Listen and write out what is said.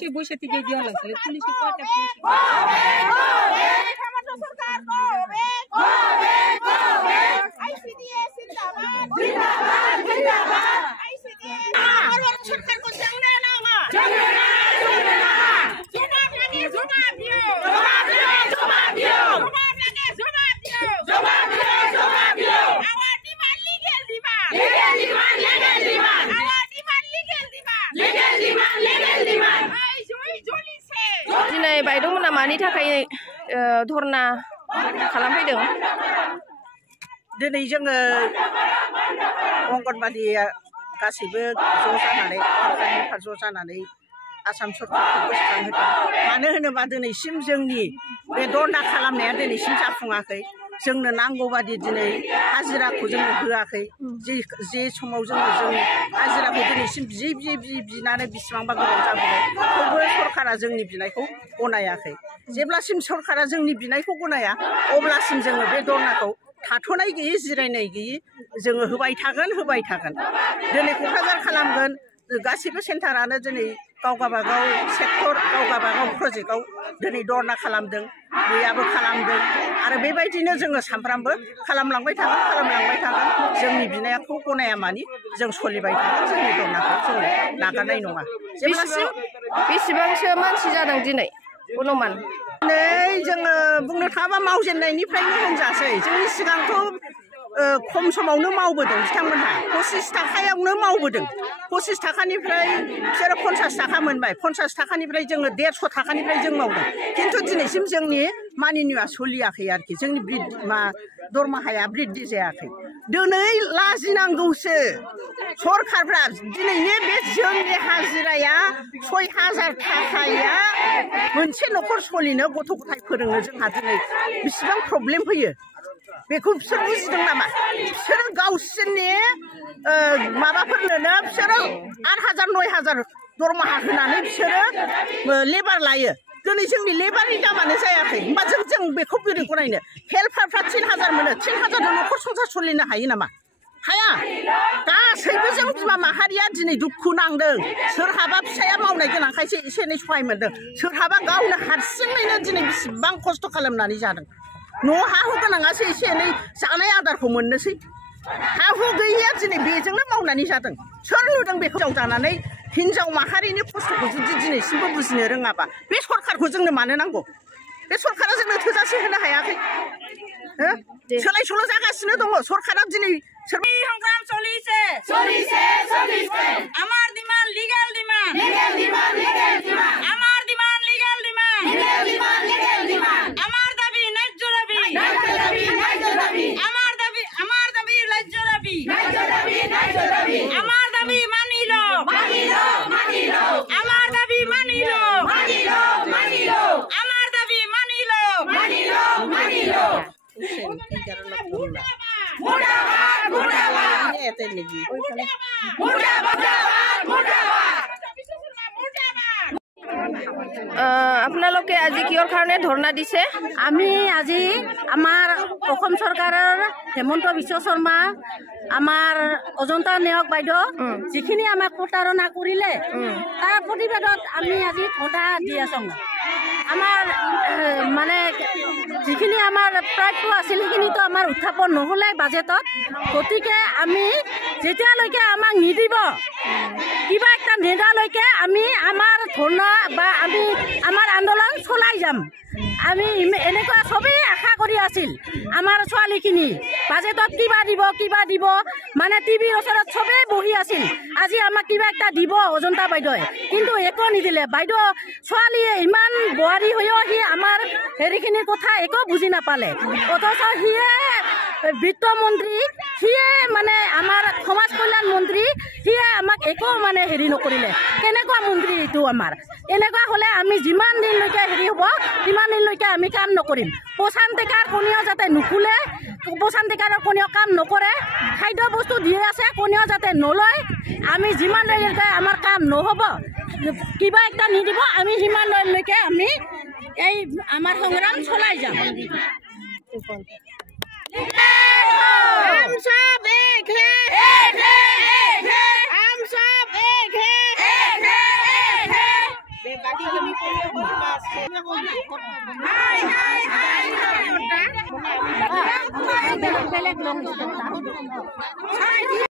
পুলিশে বসে থেকে দেওয়া লাগছিল পুলিশে কয়টা दिनै बायद'मोना मानि थाखाय धरना खालामफैदों? दिनै जोङो अंगनबादि गासैबो ज' जानानै ज' जानानै आसाम सरकारखौ गोसोखांहोदों। मानो होनोबा दिनैसिम जोंनि बे धरना खालामनाया दिनैसिम जाफुङाखै। जोंनो नांगौ बादि दिनै हाजिराखौ जोंनो होआखै। जे समाव जों हाजिराखौ दिनैसिम बिनानै बेसेबांबा गोबाव जाबोबाय थेवबो सरकारा जोंनि बिनायखौ गनायाखै। जेब्लासिम सरकारा जोंनि बिनायखौ गनाया अब्लासिम जोङो बे धरनाखौ थाथ'नाय गैयै जिरायनाय गैयै जोङो होबाय थागोन। दिनै क'क्राझार खालामगोन गासैबो सेन्टारानो दिनै गाव गाबागाव सेक्टर गाव गाबागाव प्रजेक्टआव दिनै धरना खालामदों, बैयाबो खालामदों आरो बेबायदिनो जोङो सामफ्रामबो खालामलांबाय थागोन। जोंनि बिनायखौ गनाया मानि जों सोलिबाय थागोन, जोंनि धरनाखौ जों नागारनाय नङा। जेब्लासिम बेसेबांसो मानसि जादों दिनै अनुमान? नै जोङो बुंनो थाङोबा मावजेननायनिफ्रायनो होनजासै जोंनि सिगांथ' खम समावनो मावबोदों बिथांमोनहा 25 थाखायावनो मावबोदों। 25 थाखानिफ्राय बिसोरो 50 थाखा मोनबाय, 50 थाखानिफ्राय जोङो 150 थाखानिफ्राय जों मावदों। खिन्थु दिनैसिम जोंनि मानिनिया सोलियाखै आरोखि, जोंनि दरमाहाया बृद्धि जायाखै। दिनै लाजिनांगौसो सरकारफ्रा। दिनैनि बे जोंनि हाजिराया 6000 थाखाया मोनसे न'खर सोलिनो गथ' गथाय फोरोंनो जोंहा दिनै बेसेबां प्रब्लेम फैयो बेखौ बिसोर बुजिदों नामा? बिसोरो गावसोरनि माबाफोरनोनो बिसोरो 8000 9000 दरमाहा होनानै बिसोरो लेबार लायो। दिनै जोंनि लेबारनि दामानो जायाखै होमबा जों बेखौ बोरै गनायनो? हेल्पारफ्रा 3000 मोनो, 3000 न'खर संसार सोलिनो हायो नामा? हाया। गासैबो जों बिमा माहारिया दिनै दुखु नांदों। सोरहाबा फिसाया मावनाय गोनांखायसो एसे एनै सहाय मोनदों, सोरहाबा गावनो हारसिङैनो दिनै बेसेबां खस्थ' खालामनानै जादों। न' हा हु गोनाङासो एसे एनै जानाय आदारखौ मोननोसै, हा हु गैयैया दिनै बेजोंनो मावनानै जादों। सोर नुदों बेखौ? जानानै हिनजाव माहारिनि खस्थ'खौ जुदि दिनैसिमबो बुजिनो रोङाबा बे सरकारखौ जोंनो मानो नांगौ? बे सरकारा जोंनो थोजासे होनो हायाखै। सोलाय सोल' जागासिनो दङ सरकारा। दिनै সংগ্রাম চলিছে আমার ডিমান্ড লিগ্যাল ডিমান্ড আমার ডিমান্ড লিগ্যাল ডিমান্ড আমার দাবি ন্যায্য দাবি আমার দাবি ন্যায্য দাবি আমার দাবি মানিল আমার দাবি মানিল আমার দাবি মানিল আপোনালোকে আজি কিহৰ কাৰণে ধৰ্ণা দিছে? আমি আজি আমাৰ অসম চৰকাৰৰ হেমন্ত বিশ্ব শৰ্মা, আমাৰ অজন্তা নেওগ বাইদেউ যিখিনি আমাক প্ৰতাৰণা কৰিলে তাৰ প্ৰতিবাদত আমি আজি ধৰ্ণা দি আছোঁ। আমাৰ মানে যিখিনি আমাৰ প্ৰাপ্য আছিল সেইখিনিতো আমাৰ উত্থাপন নহ'লে বাজেটত। গতিকে আমি যেতিয়ালৈকে আমাক নিদিব, কিবা একটা নেদালৈকে আমি আমাৰ ধৰ্ণা বা আমি আমাৰ আন্দোলন চলাই যাম। আমি এনেকুৱা চবেই আশা কৰি আছিল আমাৰ ছোৱালীখিনি বাজেটত কিবা দিব মানে টিভিৰ ওচৰত চবেই বহি আছিল আজি আমাক কিবা একটা দিব অজন্তা বাইদেৱে, কিন্তু একো নিদিলে। বাইদেউ ছোৱালীয়ে ইমান বোৱাৰী হৈও সি আমাৰ হেৰিখিনিৰ কথা একো বুজি নাপালে। অথচ সিয়ে বিত্তমন্ত্ৰী, সিয়ে মানে আমাৰ সমাজ কল্যাণ মন্ত্ৰী, সিয়ে আমাক একো মানে হেৰি নকৰিলে। কেনেকুৱা মন্ত্ৰী এইটো আমাৰ? এনেকুৱা হ'লে আমি যিমান দিনলৈকে হেৰি হ'ব সিমান দিনলৈকে আমি কাম নকৰিম। প্ৰশান্তিকাৰ কোনেও যাতে নুখোলে, প্ৰশান্তিকাৰৰ কোনেও কাম নকৰে, খাদ্য বস্তু দিয়ে আছে কোনেও যাতে নলয়, আমি যিমান দিনলৈকে আমাৰ কাম নহ'ব, কিবা একটা নিদিব, আমি সিমান দিনলৈকে আমি এই আমাৰ সংগ্ৰাম চলাই যাম। हम सब एक है, हम सब एक है। বেলেগ বেলেগ